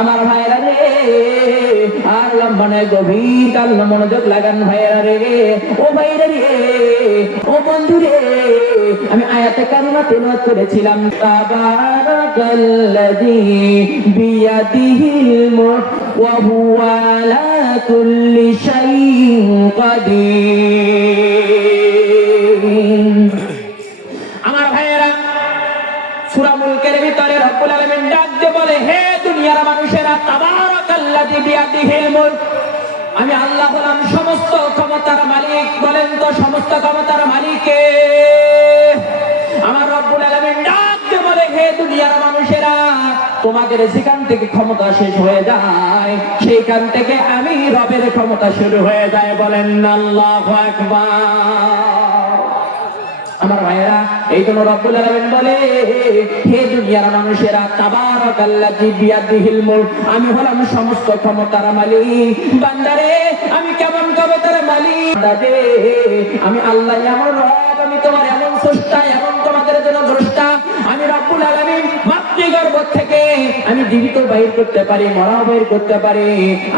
আমার ভাইরা রে, আর লম্বনে গভীর কাল মনোযোগ লাগান ভাইরা রে, ও ভাইরা রে, ও বন্ধু রে, আমি আয়াতে কারিমা তেলাওয়াত করেছিলাম, তাবারাকাল্লাযী বিয়াদিহিল মুলক ওয়া হুয়া আলা কুল্লি শাইইন কাদির। আমার ভাইরা, সূরা মুলকের ভিতরে রব্বুল আলামিন ডাক দিয়ে বলে, হে দুনিয়ার মানুষেরা, তাবারাকাল্লাযী বিয়াদিহিল মুলক, আমি আল্লাহ হলাম সমস্ত ক্ষমতার মালিক। বলেন তো সমস্ত ক্ষমতার মালিক কে? আমার রব্বুল আলামিন ডাক দিয়ে বলে, হে দুনিয়ার মানুষেরা, তোমাদের যেখান থেকে ক্ষমতা শেষ হয়ে যায় সেইখান থেকে আমি রবের ক্ষমতা শুরু হয়ে যায়। বলেন আল্লাহু আকবার। আমার ভাইরা, এই জন্য রব্বুল আলামিন বলে, হে দুনিয়ার মানুষেরা, তাবারাকাল্লাযী বিয়াদিহিল মুলক, আমি হলাম সমস্ত ক্ষমতার মালিক। বান্দারে, আমি কেমন ক্ষমতার মালিক? বান্দারে, আমি আল্লাহ এমন রব, আমি তোমার এমন স্রষ্টা, এমন তোমাদের জন্য দ্রষ্টা। আমি রব্বুল আলামিন মাতৃগর্ভ থেকে আমি জীবিত বাইর করতে পারি, মরা বাইর করতে পারি।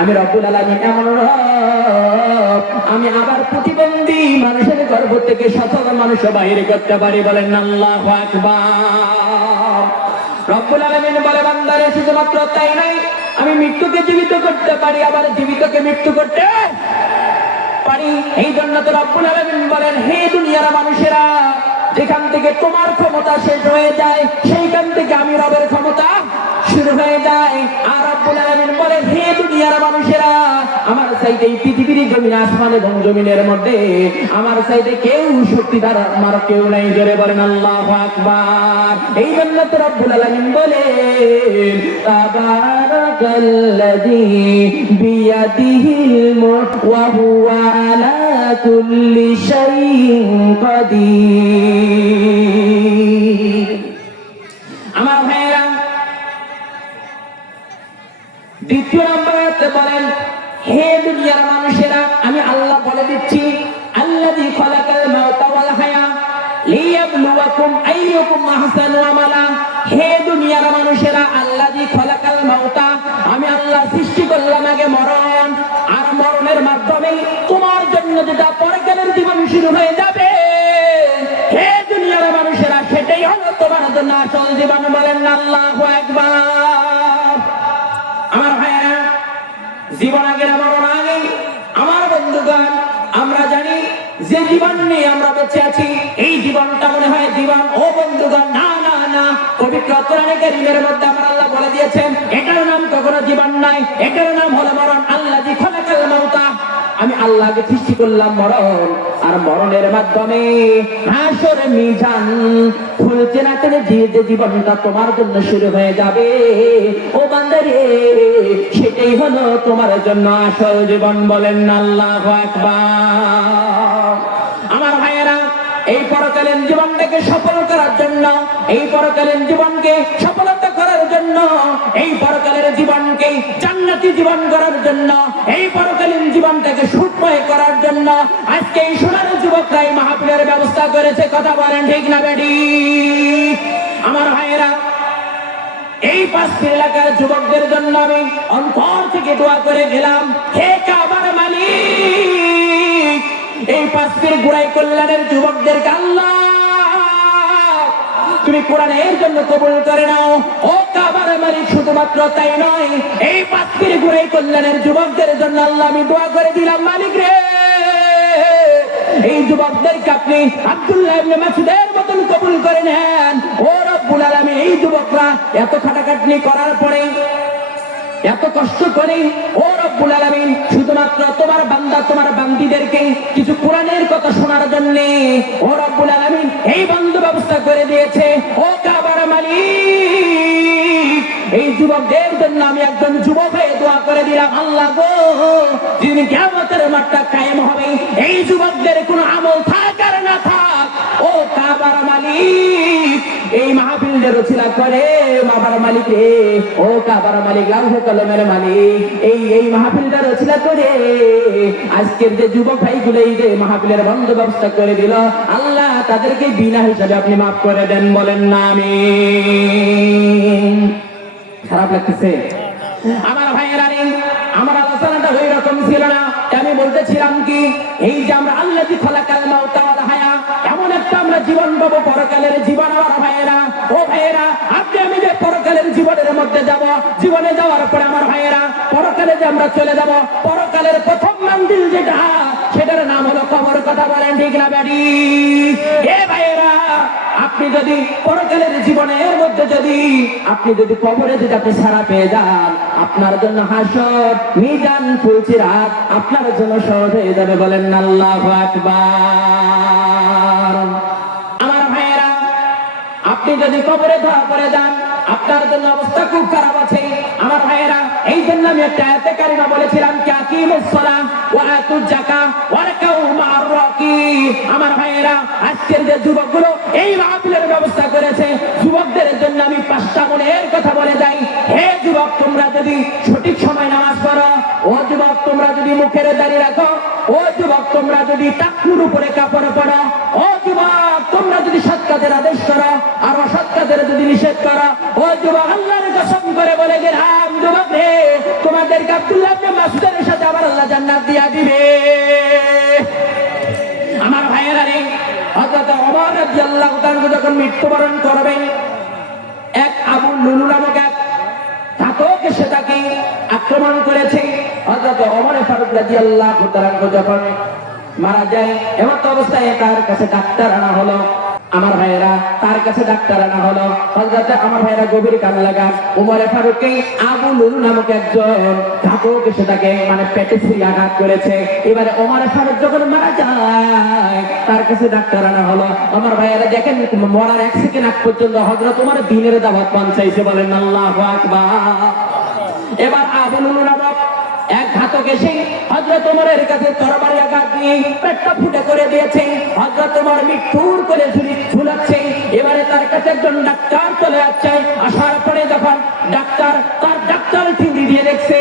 আমি রব্বুল আলামিন এমন রব, আমি আবার প্রতিবন্ধী মানুষের গর্ভ থেকে সচল মানুষ বাইরে করতে পারি। বলেন আল্লাহু আকবার। রব্বুল আলামিন বলে, বান্দারে, শুধুমাত্র তাই নাই, আমি মৃত্যুকে জীবিত করতে পারি, আবার জীবিতকে মৃত্যু করতে পারি। এই জন্য তো রব্বুল আলামিন বলেন, হে দুনিয়ার মানুষেরা, যেখান থেকে তোমার ক্ষমতা শেষ হয়ে যায় সেইখান থেকে আমি রবের ক্ষমতা শুরু হয়ে যায়। আর রব্বুল আলামিন বলেন, হে দুনিয়ার মানুষেরা, আমার চাইতে এই পৃথিবীর জমিন, আসমান এবং জমিনের মধ্যে আমার চাইতে কেউ শক্তিদার আমার কেউ নাই। জোরে বলেন আল্লাহু আকবার। এই জন্য তো রব্বুল আলামিন বলেন, তাবারাকাল্লাযী বিয়াদিহিল মুলক ওয়া হুয়া আলা কুল্লি শাইইন কাদির। আমার ভাইরা, দ্বিতীয় নম্বরে বলেন, হে দুনিয়ার মানুষেরা, আমি আল্লাহ বলে দিচ্ছি, আল্লাযী খালাকাল মাউতা ওয়াল হায়া লিয়াবলুয়াকুম আইয়ুকুম আহসানু আমালা। হে দুনিয়ার মানুষেরা, আল্লাযী খালাকাল মাউতা, আমি আল্লাহ সৃষ্টি করলাম আগে মরণ, আর মরণের মাধ্যমে তোমার জন্য যেটা পরকালের জীবন শুরু হয়ে যাবে, হে দুনিয়ার মানুষেরা, সেটাই হলো তোমার জন্য আসল জীবন। বলেন আল্লাহু আকবার। আমার ভাইরা, জীবন আগে না মরণ আগে। আমার বন্ধুগণ, আমরা জানি যে জীবন নিয়ে আমরা বেঁচে আছি, এই জীবনটা মনে হয় জীবন। ও বন্ধুগণ, না না না, পবিত্র কোরআনে কারীমের মধ্যে আমার আল্লাহ বলে দিয়েছেন, এটার নাম কখনো জীবন নয়, এটার নাম হলো মরণ। আল্লাযী খালাকাল মাউতা, আমি আল্লাহকে সৃষ্টি করলাম মরণ, আর মরণের মাধ্যমে হাসর মিজান খুলতে না খুলে যে জীবনটা তোমার জন্য শুরু হয়ে যাবে, ও বান্দারে, সেটাই হলো তোমার জন্য আসল জীবন। বলেন আল্লাহু আকবার। আমার ভাইয়েরা, এই পরকালীন জীবনটাকে সফল করার জন্য, এই পরকালীন জীবনকে সফলতা করার জন্য, এই পরকালের জীবনকে জান্নাতি জীবন করার জন্য, এই পরকালীন জীবনটাকে সুখময় করার জন্য আজকে এই সোনার যুবকরা এই মাহফিলের ব্যবস্থা করেছে। কথা বলেন ঠিক না বেডি? আমার ভাইয়েরা, এই পাঁচটি এলাকার যুবকদের জন্য আমি অন্তর থেকে দোয়া করে গেলাম, হে কাবার মালিক, এই পাঁচটির গোড়াই কল্যাণের যুবকদেরকে আল্লাহ তুমি কোরআনের জন্য কবুল করে নাও। ও কাবার মালিক, শুধুমাত্র তাই নয়, এই পাঁচটির গোড়াই কল্যাণের যুবকদের জন্য আল্লাহ আমি দোয়া করে দিলাম, মালিক রে, এই যুবকদেরকে আপনি আব্দুল্লাহ ইবনে মাসউদের মতন কবুল করে নেন। ও রব্বুল আলামিন, এই যুবকরা এত খাটাখাটনি করার পরে, এত কষ্ট করে, ও রব্বুল আলামিন, শুধুমাত্র তোমার বান্দা তোমার বান্দীদেরকে কিছু কোরআনের কথা শোনার জন্য ও রব্বুল আলামিন এই বন্ধু ব্যবস্থা করে দিয়েছে। ও কাবার মালিক, এই যুবকদের জন্য আমি একজন যুবক হয়ে দোয়া করে দিলাম, আল্লাহ গো, যিনি কিয়ামতের মাঠটা কায়েম হবে, এই যুবকদের কোনো আমল থাক আর না থাক, ও কাবার মালিক, এই মাহফিলের রচনা করে কাবার মালিক রে, ও কাবার মালিক, লাউহে কলমের মালিক, এই মাহফিলটা রচনা করে আজকের যে যুবক ভাইগুলো এই যে মাহফিলের বন্ধ ব্যবস্থা করে দিল, আল্লাহ তাদেরকে বিনা হিসাবে আপনি মাফ করে দেন। বলেন না আমিন। খারাপ লাগতেছে? আমার ভাইয়েরা রে, আমার আলোচনাটা ওই রকম ছিল না। আমি বলতেছিলাম কি, এই যে আমরা আল্লাযী খালাকাল মাউতা ওয়াল হায়া, এমন একটা আমরা জীবন পাবো, পরকালের জীবন। আমার ভাইয়েরা, ও ভাইয়েরা, আপনি আমি যে পরকালের জীবনের মধ্যে যাব, জীবনে যাওয়ার পরে আমার ভাইয়েরা, পরকালে যে আমরা চলে যাব, পরকালের প্রথম মন্দির যেটা, সেটার নাম হলো কবর। কথা বলেন ঠিক না ব্যাডি? এ ভাইয়েরা, আপনি যদি পরকালের জীবনের মধ্যে আপনি যদি কবরে আপনি ছাড়া পেয়ে যান, আপনার জন্য হাসর, মিজান, ফুলসিরাত আপনার জন্য সহজ হয়ে যাবে। বলেন আল্লাহু আকবার। আমার ভাইয়েরা, আপনি যদি কবরে ধরা পড়ে যান, আপনার জন্য অবস্থা খুব খারাপ আছে। আমার ভাইয়েরা, এই জন্য আমি একটা আয়াতে কারিমা বলেছিলাম, আকিমুস সালাহ ওয়া আতুজ যাকাত ওয়ারকাউ মা'আর রাকিব। আমার ভাইয়েরা, আজকের যে যুবকগুলো এই মাহফিলের ব্যবস্থা করেছে, যুবকদের জন্য আমি 5টা গুণের কথা বলে যাই। হে যুবক, তোমরা যদি সঠিক সময় নামাজ পড়ো, ও যুবক তোমরা যদি মুখের দাড়ি রাখো, ও যুবক তোমরা যদি টাকনুর উপরে কাপড় পড়ো, ও যুবক তোমরা যদি সৎ কাজের আদেশ করো আর অসৎ কাজের যদি নিষেধ করো, ও যুবক আল্লাহর কসম করে বলে গেলাম যুবক রে, তোমাদেরকে আব্দুল্লাহ ইবনে মাসউদের সাথে আবার আল্লাহ জান্নাত দিয়া দিবে। আমার ভাইয়েরা রে, হযরত ওমর রাদিয়াল্লাহু তাআলা যখন মৃত্যুবরণ করবেন, এক আবু লুলু নামক এক ঘাতক এসে তাকে আক্রমণ করেছে। হযরত ওমর ফারুক রাদিয়াল্লাহু তাআলা যখন মারা যায়, এমন অবস্থায় তার কাছে ডাক্তার আনা হলো। আমার ভাইয়েরা, তার কাছে ডাক্তার আনা হলো। হযরত আমার ভাইয়েরা গভীর কান লাগা, ওমর ফারুককে আবু লুলু নামক একজন ঘাতক এসে তাকে পেটে ছুরি আঘাত করেছে। এবারে ওমর ফারুক যখন মারা যায়, তার কাছে ডাক্তার আনা হলো। আমার ভাইয়েরা দেখেন, মরার 1 সেকেন্ড আগ পর্যন্ত হযরত ওমর দ্বীনের দাওয়াত পৌঁছাইছে। বলেন আল্লাহু আকবার। এবার আবু লুলু নামক এক ঘাতক এসে হযরত ওমরের কাছে তরবারি আঘাত দিয়ে পেটটা ফুটে করে দিয়েছে। হযরত ওমর মৃত্যুর কোলে ঝুলাচ্ছে। এবারে তার কাছে একজন ডাক্তার চলে আসছে। আসার পরে যখন ডাক্তার তার ডাক্তার থিউরি দিয়ে দেখছে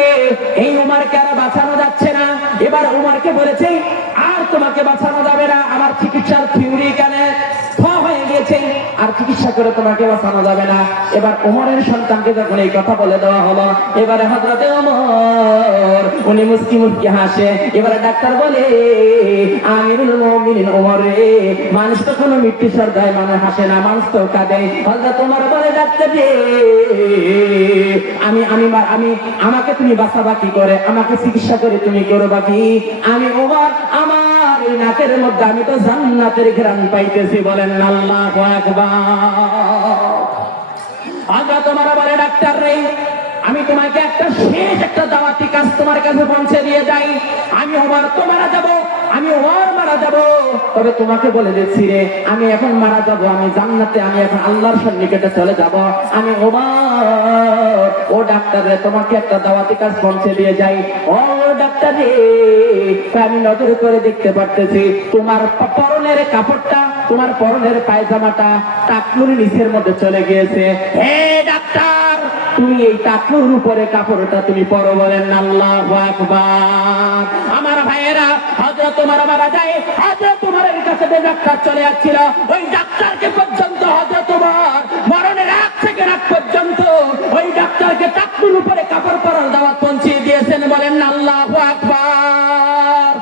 এই ওমরকে আর বাঁচানো যাচ্ছে না, এবার ওমরকে বলেছে আর তোমাকে বাঁচানো যাবে না, আমার চিকিৎসার থিউরি কেন হয়ে গেছে, আর চিকিৎসা করে তোমাকে বাঁচানো যাবে না। এবার ওমরের সন্তানকে যখন এই কথা বলে দেওয়া হলো, এবারে হযরতে ওমর উনি মুস্কি মুস্কি হাসে। এবারে ডাক্তার বলে, আমিরুল মুমিনিন ওমর রে, মানুষ তো কোনো মৃত্যু সর্দায় মানুষ হাসে না, মানুষ তো কাঁদে। হযরত ওমর বলে, ডাক্তার রে, আমাকে তুমি বাঁচাবা কি করে, আমাকে চিকিৎসা করে তুমি করবা কি? আমি ওমর, আমার এই নাকের মধ্যে আমি তো জান্নাতের ঘ্রাণ পাইতেছি। বলেন আল্লাহু আকবার। হযরত ওমর বলে, ডাক্তার রে, আমি তোমাকে শেষ একটা দাওয়াতি কাজ তোমার কাছে পৌঁছে দিয়ে যাই। আমি ওমর তো মারা যাব, আমি ওমর মারা যাব, তবে তোমাকে বলে দিচ্ছি রে, আমি এখন মারা যাব, আমি জান্নাতে, আমি এখন আল্লাহর সন্নিকটে চলে যাব। আমি ওমর, ও ডাক্তার রে, তোমাকে একটা দাওয়াতি কাজ পৌঁছে দিয়ে যাই। ও ডাক্তার রে, আমি নজর করে দেখতে পারতেছি তোমার পরনের কাপড়টা, তোমার পরনের পায়জামাটা টাকনুর নিচের মধ্যে চলে গিয়েছে। হে ডাক্তার, তুমি এই টাকনুর উপরে কাপড়টা তুমি পরো। বলেন আল্লাহু আকবার। আমার ভাইয়েরা, হযরত ওমর মারা যায়, হযরত ওমরের কাছে যে ডাক্তার চলে আসছিল, ওই ডাক্তারকে পর্যন্ত হযরত ওমর মরণের 1 সেকেন্ড আগ পর্যন্ত ওই ডাক্তারকে টাকনুর উপরে কাপড় পরার দাওয়াত পৌঁছে দিয়েছেন। বলেন আল্লাহু আকবার।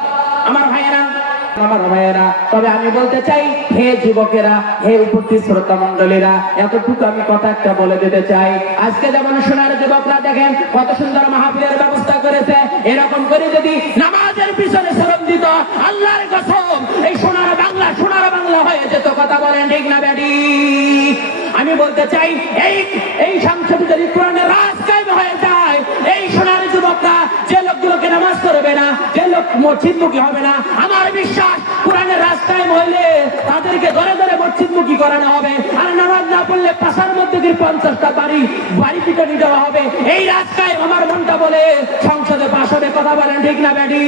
আমার ভাইয়েরা, তবে আমি বলতে চাই, হে যুবকেরা, হে উপস্থিত শ্রোতা মন্ডলীরা, এতটুকু আমি কথা একটা বলে দিতে চাই। আজকে যেমন সোনার যুবকরা দেখেন কত সুন্দর মাহফিলের ব্যবস্থা করেছে, এরকম করে যদি নামাজের পিছনে শ্রম দিত, আল্লাহর কসম এই সোনার বাংলা হয়ে যেত। কথা বলেন ঠিক না ব্যাডি? আমি বলতে চাই, এই সংসদে যদি কোরআনের রাজ কায়েম হয়ে যায়, এই সোনার যুবকরা যে লোকগুলোকে নামাজ পড়বে না, যে লোক মসজিদমুখী হবে না, আমার বিশ্বাস কোরআনের রাজ কায়েম হইলে তাদেরকে ধরে ধরে মসজিদমুখী করানো হবে। আর নামাজ না পড়লে পাশার মধ্যে 50টা বাড়ি পিটনি দেওয়া হবে। এই রাজ কায়েম আমার মনটা বলে সংসদে পাশ হবে। কথা বলেন ঠিক না ব্যাডি?